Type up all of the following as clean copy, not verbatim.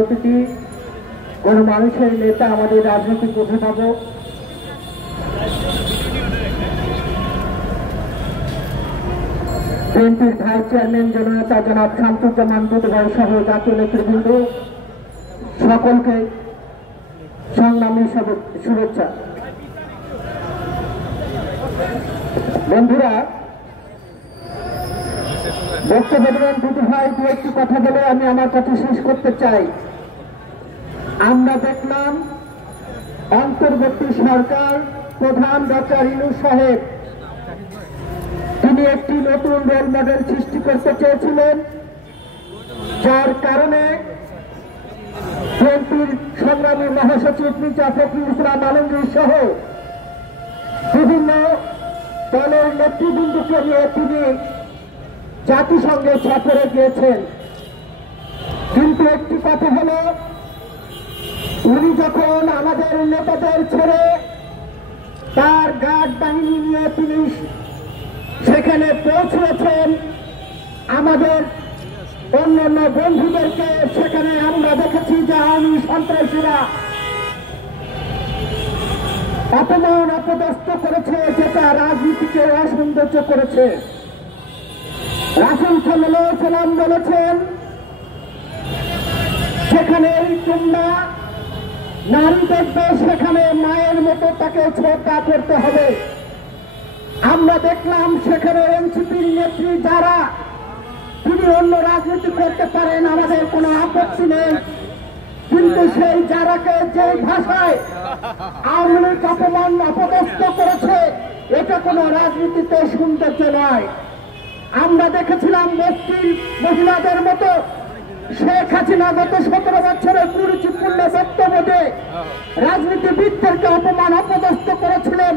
প্রতিটি কোন মানুষের নেতা আমাদের রাজনৈতিক অভিভাবক বিএনপির ভাইস চেয়ারম্যান জননেতা জনাব শামসুজ্জামান দুধভাই সহ জাতীয় নেতৃবৃন্দ সকলকে সংগ্রামী শুভেচ্ছা। বন্ধুরা, বক্তব্য দেবেন দুধভাই দু একটি কথা বলে আমি আমার কথা শেষ করতে চাই। আমরা দেখলাম অন্তর্বর্তী সরকার প্রধান ডক্টর ইউনূস সাহেব তিনি একটি নতুন রোল মডেল সৃষ্টি করতে চেয়েছিলেন, যার কারণে বিএনপির সংগ্রামী মহাসচিব মির্জা ফখরুল ইসলাম আলমগীর সহ বিভিন্ন দলের নেতৃবৃন্দকে নিয়ে তিনি জাতিসংঘে সফরে গিয়েছেন। কিন্তু একটি কথা হলো, উনি যখন আমাদের নেতাদের ছেড়ে তার গার্ড বাহিনী নিয়ে তিনি সেখানে পৌঁছেছেন, আমাদের অন্যান্য বন্ধুদেরকে সেখানে আমরা দেখেছি যে আওয়ামী সন্ত্রাসীরা অপমান অপদস্থ করেছে, যেটা রাজনীতিকে অসৌন্দর্য করেছে। রাসূল সাল্লাল্লাহু আলাইহি ওয়াসাল্লাম বলেছেন, যেখানে তোমরা নারী দেখবে সেখানে মায়ের মতো তাকে শ্রদ্ধা করতে হবে। আমরা দেখলাম সেখানে এনসিপির নেত্রী যারা তিনি অন্য রাজনীতি করতে পারেন, আমাদের কোনো আপত্তি নেই, কিন্তু সেই যারাকে যে ভাষায় আওয়ামী লীগ অপমান অপদস্থ করেছে এটা কোনো রাজনীতিতে সৌন্দর্য নয়। আমরা দেখেছিলাম মুসলিম মহিলাদের মতো শেখ হাসিনা গত 17 বছরের কুরুচিপূর্ণ বক্তব্য দিয়ে রাজনীতিবিদদেরকে অপমান অপদস্থ করেছিলেন।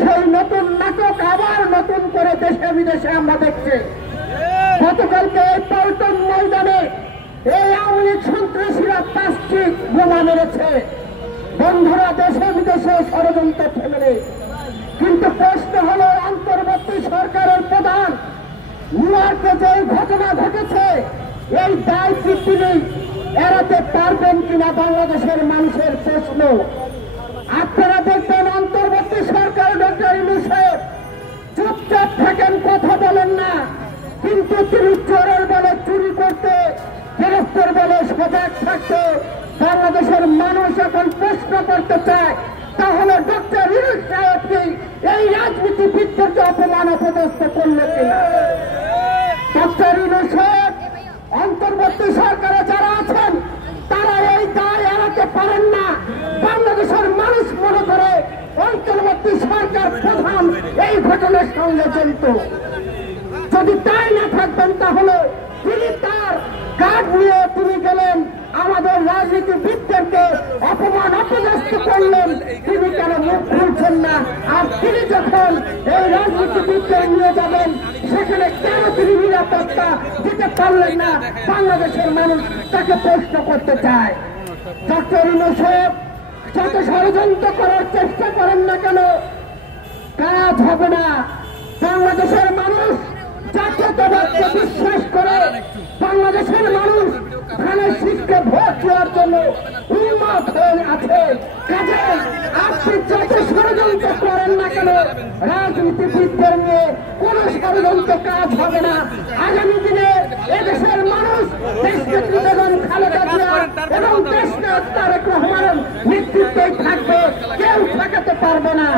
সেই নতুন নাটক আবার নতুন করে দেশে বিদেশে আমরা দেখছি। গতকালকে এই পল্টন ময়দানে এই আওয়ামী লীগ সন্ত্রাসীরা 5টি বোমা মেরেছে। বন্ধুরা, দেশে বিদেশে ষড়যন্ত্র থেমে। কিন্তু প্রশ্ন হলো, অন্তর্বর্তী সরকারের প্রধান নিউইয়র্কে যে ঘটনা ঘটেছে এই দায় কি তিনি এড়াতে পারবেন কিনা বাংলাদেশের মানুষের প্রশ্ন। আপনারা দেখবেন অন্তর্বর্তী সরকার ডক্টর ইউনূস সাহেব চুপচাপ থাকেন, কথা বলেন না, কিন্তু তিনি চোরের বলে চুরি করতে, গৃহস্থের বলে সজাগ থাকতে বাংলাদেশের মানুষ এখন প্রশ্ন করতে চায়, তাহলে ডক্টর ইউনূস সাহেব কি এই রাজনীতিবিদদেরকে অপমান অপদস্থ করলেন কিনা? ডক্টর ইউনূস সাহেব অন্তর্বর্তী সরকারে যারা আছেন তারা এই দায় এড়াতে পারেন না। বাংলাদেশের মানুষ মনে করে অন্তর্বর্তী সরকার প্রধান এই ঘটনার সঙ্গে জড়িত। যদি তাই না থাকবেন তাহলে তিনি তার কার্ড নিয়ে তিনি গেলেন, আমাদের রাজনীতিবিদদেরকে অপমান অপদস্থ করলেন, তিনি কেন মুখ খুলছেন না? আর তিনি যখন এই রাজনীতিবিদদের নিয়ে যাবেন সেখানে কেন তিনি নিরাপত্তা দিতে পারলেন না? বাংলাদেশের মানুষ তাকে প্রশ্ন করতে চায়। ডক্টর ইউনূস সাহেব যত ষড়যন্ত্র করার চেষ্টা করেন না কেন, কাজ হবে না। বাংলাদেশের মানুষ জাতীয়তাবাদকে বিশ্বাস করে, বাংলাদেশের মানুষ ধানের শীষকে ভোট দেওয়ার জন্য উন্মুখ হয়ে আছে। কাজে আপনি যত ষড়যন্ত্র করেন না কেন, রাজনীতিবিদদের নিয়ে কোন ষড়যন্ত্র কাজ হবে না। আগামী দিনে এদেশের মানুষ দেশনেত্রী বেগম খালেদা জিয়া এবং দেশনায়ক তারেক রহমানের নেতৃত্বেই থাকবে, কেউ ঠেকাতে পারবে না।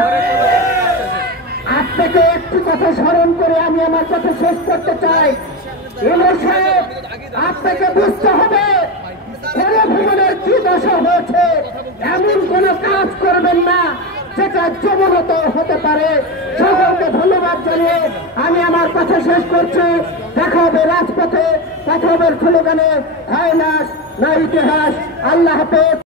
আপনাকে একটি কথা স্মরণ করে আমি আমার কথা শেষ করতে চাই। ইউনূস সাহেব, আপনাকে বুঝতে হবে গণভবনের কি দশা হয়েছে। এমন কোন কাজ করবেন না যেটা যৌবনত হতে পারে। সকলকে ধন্যবাদ জানিয়ে আমি আমার কথা শেষ করছি। দেখা হবে রাজপথে, কথা হবে স্লোগানে, হয় না ইতিহাস। আল্লাহ হাফেজ।